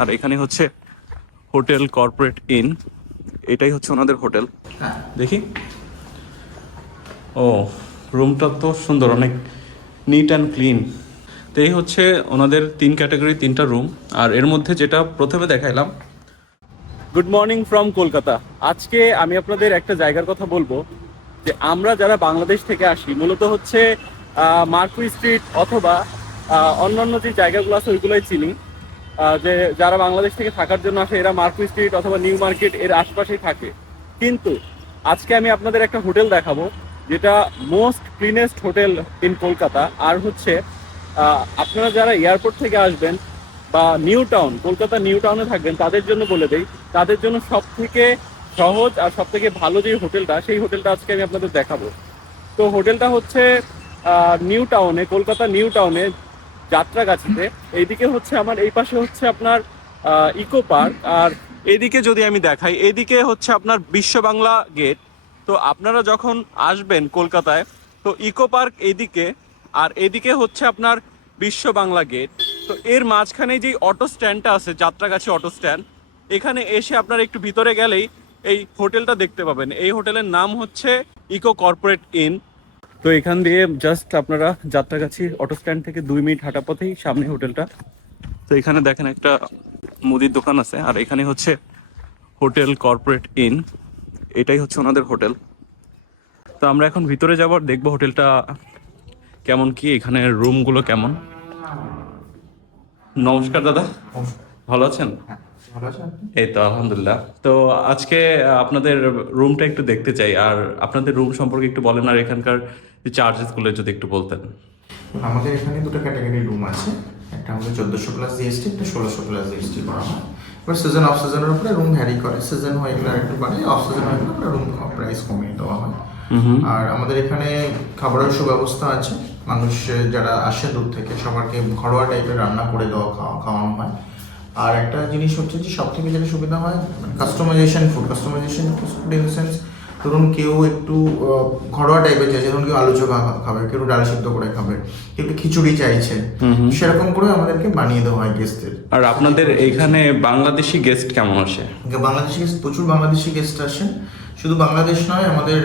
আর এখানে হচ্ছে hotel corporate in, এটাই হচ্ছে ওনাদের হোটেল। দেখি। ও, রুমটা তো সুন্দর, অনেক নিট অ্যান্ড ক্লিন তো এই হচ্ছে ওনাদের তিন ক্যাটাগরি, তিনটা রুম। আর এর মধ্যে যেটা প্রথমে দেখাইলাম গুড মর্নিং ফ্রম কলকাতা। আজকে আমি আপনাদের একটা জায়গার কথা বলব, যে আমরা যারা বাংলাদেশ থেকে আসি, মূলত হচ্ছে মার্কুই স্ট্রিট অথবা অন্যান্য যে জায়গাগুলো আছে, ওইগুলোই চিনি। যে যারা বাংলাদেশ থেকে থাকার জন্য আসে, এরা মার্কুই স্ট্রিট অথবা নিউ মার্কেট এর আশপাশেই থাকে। কিন্তু আজকে আমি আপনাদের একটা হোটেল দেখাবো, যেটা most cleanest hotel in Kolkata, আর হচ্ছে আপনারা যারা এয়ারপোর্ট থেকে আসবেন বা নিউ টাউন, কলকাতা নিউ টাউনে থাকবেন, তাদের জন্য বলে দেই, তাদের জন্য সব থেকে সহজ আর সব থেকে ভালো যে হোটেলটা, সেই হোটেলটা আজকে আমি আপনাদের দেখাবো। তো হোটেলটা হচ্ছে নিউ টাউনে, কলকাতা নিউ টাউনে যাত্রাগাছিতে। এইদিকে হচ্ছে আমার, এই পাশে হচ্ছে আপনার ইকো পার্ক। আর এদিকে যদি আমি দেখাই এদিকে হচ্ছে আপনার বিশ্ব বাংলা গেট। তো আপনারা যখন আসবেন কলকাতায়, তো ইকো পার্ক এদিকে আর এদিকে হচ্ছে আপনার বিশ্ব বাংলা গেট। তো এর মাঝখানে যে অটো স্ট্যান্ডটা আছে, যাত্রাগাছি অটো স্ট্যান্ড, এখানে এসে আপনার একটু ভিতরে গেলেই এই হোটেলটা দেখতে পাবেন। এই হোটেলের নাম হচ্ছে ইকো কর্পোরেট ইন। তো এখান দিয়ে জাস্ট আপনারা যাত্রাগাছি অটো স্ট্যান্ড থেকে দুই মিনিট হাঁটা পথেই সামনে হোটেলটা। তো এখানে দেখেন একটা মুদির দোকান আছে, আর এখানে হচ্ছে হোটেল কর্পোরেট ইন। এটাই হচ্ছে ওনাদের হোটেল। তো আমরা এখন ভিতরে যাব আর দেখব হোটেলটা কেমন কি, এখানে রুমগুলো কেমন। নমস্কার দাদা, ভালো আছেন? আছেন এই তো আলহামদুলিল্লাহ। তো আজকে আপনাদের রুমটা একটু দেখতে চাই আর আপনাদের রুম সম্পর্কে একটু বলেন আর এখানকার চার্জেসগুলো যদি একটু বলতেন। আমাদের এখানে দুটো ক্যাটাগরি রুম আছে। একটা আমাদের চোদ্দোশো প্লাস জিএসটি একটা ষোলোশো প্লাস জিএসটি করা হয়। এবার সিজন অফ সিজনের উপরে রুম ভ্যারি করে। সিজন হয়ে গেলে একটু বাড়ে অফ সিজন হয়ে গেলে রুম প্রাইস কমিয়ে দেওয়া হয়। আর আমাদের এখানে খাবারের সুব্যবস্থা আছে। মানুষ যারা আসে দূর থেকে সবারকে ঘরোয়া টাইপের রান্না করে দেওয়া খাওয়া খাওয়ানো হয়। আর একটা জিনিস হচ্ছে যে সব থেকে যেটা সুবিধা হয় customization food customization food in sense ধরুন কেউ একটু ঘরোয়া টাইপের চাইছে ধরুন কেউ আলু চোখা খাবে কেউ ডাল সিদ্ধ করে খাবে কেউ একটু খিচুড়ি চাইছে সেরকম করে আমাদেরকে বানিয়ে দেওয়া হয় গেস্টদের আর আপনাদের এখানে বাংলাদেশি গেস্ট কেমন আসে? বাংলাদেশি গেস্ট প্রচুর বাংলাদেশি গেস্ট আসেন। শুধু বাংলাদেশ নয় আমাদের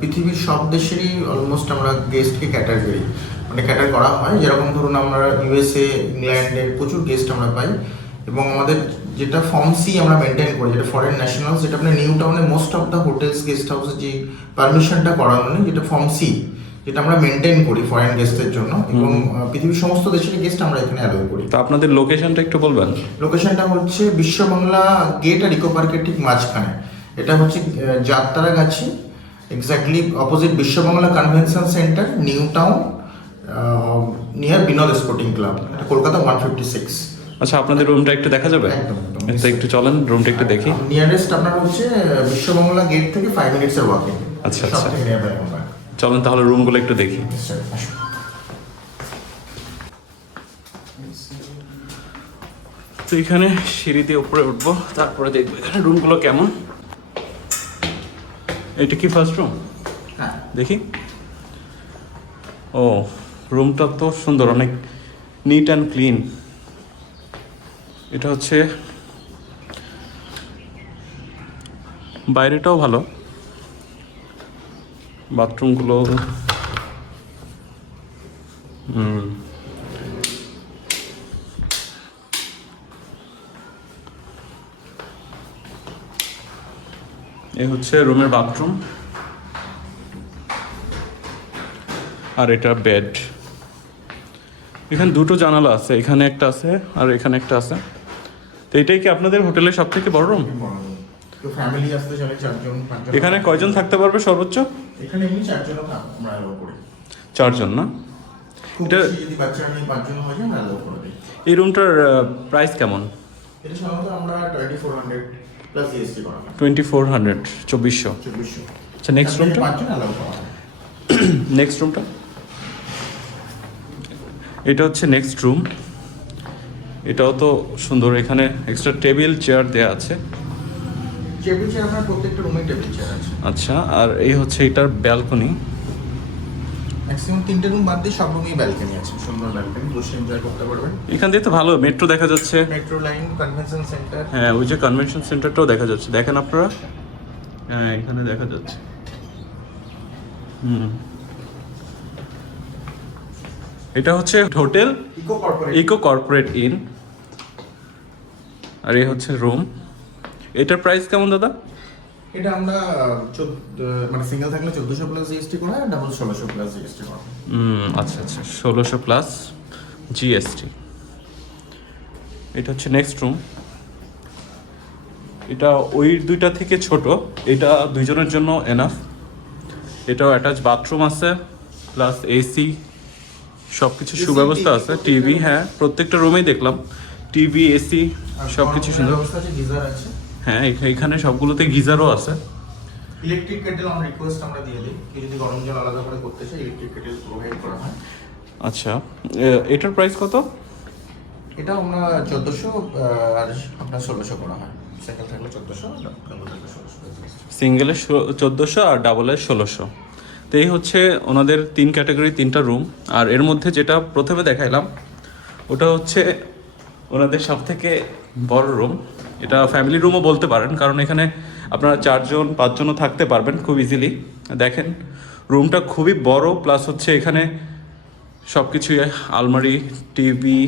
পৃথিবীর সব দেশেরই অলমোস্ট আমরা গেস্টকে ক্যাটার করি মানে ক্যাটার করা হয়। যেরকম ধরুন আমরা ইউএসএ ইংল্যান্ডের প্রচুর গেস্ট আমরা পাই। এবং আমাদের যেটা ফর্ম সি আমরা মেনটেন করি যেটা ফরেন ন্যাশনাল যেটা আপনার নিউ টাউনে most of the hotels guest হাউসে যে পারমিশনটা করানো নেই যেটা ফর্ম সি যেটা আমরা মেনটেন করি ফরেন গেস্টের জন্য এবং পৃথিবীর সমস্ত দেশের গেস্ট আমরা এখানে অ্যালাউ করি। তো আপনাদের লোকেশনটা একটু বলবেন? লোকেশনটা হচ্ছে বিশ্ব বাংলা গেট আর ইকো পার্কের ঠিক মাঝখানে। এটা হচ্ছে আহ, Jatragachhi exactly opposite Biswa Bangla convention centre New Town near Binod sporting club Kolkata one fifty six আচ্ছা আপনাদের রুমটা একটু দেখা যাবে। তো একটু চলেন রুমটা একটু দেখি। নিয়ারেস্ট আপনার হচ্ছে আহ, বিশ্ব বাংলা গেট থেকে ফাইভ মিনিটসের ওয়াকিং আচ্ছা, আচ্ছা। চলেন তাহলে রুমগুলো একটু দেখি। তো এখানে সিঁড়ি দিয়ে উপরে উঠবো তারপরে দেখব। এখানে রুমগুলো কেমন? এটা কি ফার্স্ট রুম হ্যাঁ। দেখি। ও রুমটা তো সুন্দর অনেক নিট অ্যান্ড ক্লিন এটা হচ্ছে বাইরেটাও ভালো। বাথরুমগুলো এই হচ্ছে রুমের বাথরুম। আর এটা বেড। এখানে দুটো জানালা আছে, এখানে একটা আছে আর এখানে একটা আছে। তো এটাই কি আপনাদের হোটেলের সব থেকে বড় রুম তো ফ্যামিলি আসতে চলে চারজন পাঁচজন এখানে কয়জন থাকতে পারবে সর্বোচ্চ? এখানে এমনি আমরা অ্যালাউ করি। চারজন না? এটা- যদি বাচ্চা নিয়ে পাঁচজন হয়ে যায় অ্যালাউ করে দিই। এই রুমটার প্রাইস কেমন? এটা সাধারণত আমরা twenty four hundred plus GST করা টোয়েন্টি ফোর হান্ড্রেড চব্বিশশো। চব্বিশশো। আচ্ছা নেক্সট রুমটা পাঁচজন অ্যালাউ করা নেক্সট রুমটা এটা হচ্ছে নেক্সট রুম এটাও তো সুন্দর। এখানে এক্সট্রা টেবিল চেয়ার দেওয়া আছে। টেবিল চেয়ার আপনার প্রত্যেকটা রুমে টেবিল চেয়ার আছে। আচ্ছা আর এই হচ্ছে এটার ব্যালকনি ম্যাক্সিমাম তিনটে রুম বাদ দিয়ে সব রুমেই ব্যালকনি আছে। সুন্দর ব্যালকনি বসে এনজয় করতে পারবেন। এখান দিয়ে তো ভালো মেট্রো দেখা যাচ্ছে। মেট্রো লাইন কনভেনশন সেন্টার হ্যাঁ ওই যে কনভেনশন সেন্টারটাও দেখা যাচ্ছে। দেখেন আপনারা? হ্যাঁ এখানে দেখা যাচ্ছে। হুম। এটা হচ্ছে hotel eco eco corporate inn আর এই হচ্ছে রুম এটার প্রাইস কেমন দাদা? এটা আমরা মানে সিঙ্গেল থাকলে চোদ্দোশো প্লাস জিএসটি করা হয় ডাবল ষোলোশো প্লাস জিএসটি করা আচ্ছা আচ্ছা। ষোলোশো প্লাস জিএসটি এটা হচ্ছে নেক্সট রুম এটা ওই দুইটা থেকে ছোট। এটা দুইজনের জন্য এনাফ এটাও অ্যাটাচ বাথরুম আছে প্লাস এসি সব কিছু সুব্যবস্থা আছে টিভি হ্যাঁ প্রত্যেকটা রুমেই দেখলাম। টিভি এসি সব কিছু সুন্দর। হ্যাঁ এখা- এখানে সবগুলোতে গিজারও আছে। ইলেকট্রিক কেটেল আমরা রিকোয়েস্ট আমরা দিয়ে দিই। কেউ যদি গরম জল আলাদা করে করতে চাই ইলেকট্রিক কেটেল প্রোভাইড করা হয়। আচ্ছা এটার প্রাইস কত? এটা আমরা চোদ্দোশো আর আপনার ষোলোশো করা হয়। সিঙ্গেল থাকলে চোদ্দোশো ডাবল থাকলে সিঙ্গেলের চোদ্দোশো আর ডাবলের ষোলোশো। তো এই হচ্ছে ওনাদের তিন ক্যাটাগরি তিনটা রুম আর এর মধ্যে যেটা প্রথমে দেখাইলাম ওটা হচ্ছে ওনাদের সব থেকে বড় রুম এটা ফ্যামিলি রুমও বলতে পারেন, কারণ এখানে আপনারা চারজন, পাঁচজনও থাকতে পারবেন খুব ইজিলি দেখেন রুমটা খুবই বড় প্লাস হচ্ছে এখানে সব কিছুই আলমারি টিভি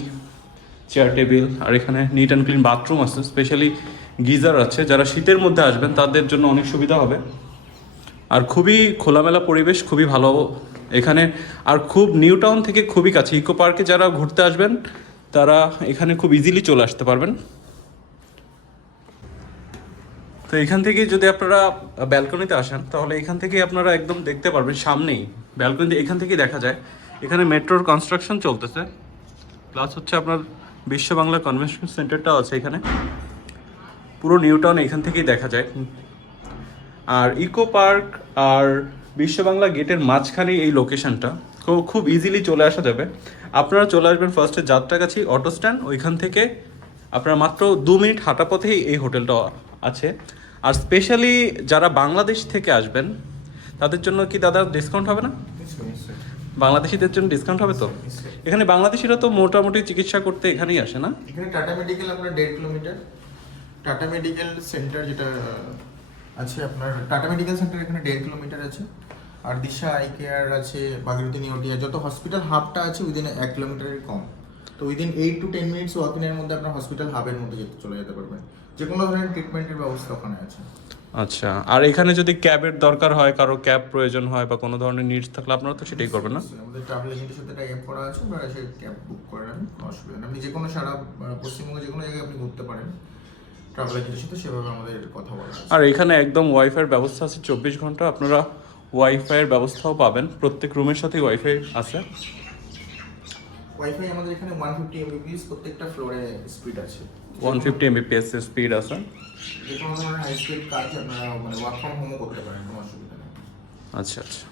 চেয়ার টেবিল আর এখানে নিট অ্যান্ড ক্লিন বাথরুম আছে। স্পেশালি গিজার আছে। যারা শীতের মধ্যে আসবেন, তাদের জন্য অনেক সুবিধা হবে। আর খুবই খোলামেলা পরিবেশ, খুবই ভালো। এখানে আর খুব নিউ টাউন থেকে খুবই কাছে। ইকো পার্কে যারা ঘুরতে আসবেন তারা এখানে খুব ইজিলি চলে আসতে পারবেন। তো এখান থেকে যদি আপনারা ব্যালকনিতে আসেন, তাহলে এখান থেকে আপনারা একদম দেখতে পারবেন সামনেই ব্যালকনিতে এখান থেকেই দেখা যায়, এখানে মেট্রোর কনস্ট্রাকশন চলতেছে। প্লাস হচ্ছে আপনার বিশ্ব বাংলা কনভেনশন সেন্টারটাও আছে এখানে। পুরো নিউ টাউন এখান থেকেই দেখা যায়। আর ইকো পার্ক আর বিশ্ব বাংলা গেটের মাঝখানে এই লোকেশনটা খুব খুব ইজিলি চলে আসা যাবে। আপনারা চলে আসবেন ফার্স্টে যাত্রাগাছি অটো স্ট্যান্ড ওইখান থেকে আপনারা মাত্র দু মিনিট হাঁটা পথেই এই হোটেলটা আছে। আর স্পেশালি যারা বাংলাদেশ থেকে আসবেন, তাদের জন্য কি দাদা ডিসকাউন্ট হবে না? বাংলাদেশিদের জন্য ডিসকাউন্ট হবে তো? এখানে বাংলাদেশিরা তো মোটামুটি চিকিৎসা করতে এখানেই আসে না? এখানে টাটা মেডিকেল আপনার দেড় কিলোমিটার। টাটা মেডিকেল সেন্টার যেটা আছে আপনার টাটা মেডিকেল সেন্টার এখানে দেড় কিলোমিটার আছে। আর দিশা আই কেয়ার আছে বাগিরুদ্দিন নিউটিয়া যত হসপিটাল হাবটা আছে উইদিন এক কিলোমিটারের কম। তো within eight to ten minutes ওয়াকিংয়ের মধ্যে আপনার হসপিটাল হাবের মধ্যে যেতে চলে যেতে পারবেন। যে কোনো ধরনের ট্রিটমেন্টের ব্যবস্থা ওখানে আছে। আচ্ছা আর এখানে যদি ক্যাবের দরকার হয় কারও ক্যাব প্রয়োজন হয় বা কোনো ধরনের নিডস থাকলে আপনারা তো সেটাই করবেন না? আমাদের ট্রাভেল এজেন্টের সাথে টাই করা আছে আপনারা এসে ক্যাব বুক করে নেন কোনো অসুবিধা নেই। আপনি যে কোনো সারা পশ্চিমবঙ্গে যে কোনো জায়গায় আপনি ঘুরতে পারেন ট্রাভেল এজেন্টের সাথে সেভাবে আমাদের কথা বলা আর এখানে একদম ওয়াইফাইয়ের ব্যবস্থা আছে চব্বিশ ঘণ্টা আপনারা ওয়াইফাইয়ের ব্যবস্থাও পাবেন। প্রত্যেক রুমের সাথে ওয়াইফাই আছে। ওয়াইফাই আমাদের এখানে ওয়ান ফিফটি এমবিপিএস প্রত্যেকটা ফ্লোরে স্পিড আছে। ওয়ান ফিফটি এমবিপিএস স্পিড আছে। যে কোনো ধরনের হাই স্পিড কাজ আপনারা মানে ওয়ার্ক ফ্রম হোমও করতে পারেন কোনো অসুবিধা নেই। আচ্ছা আচ্ছা।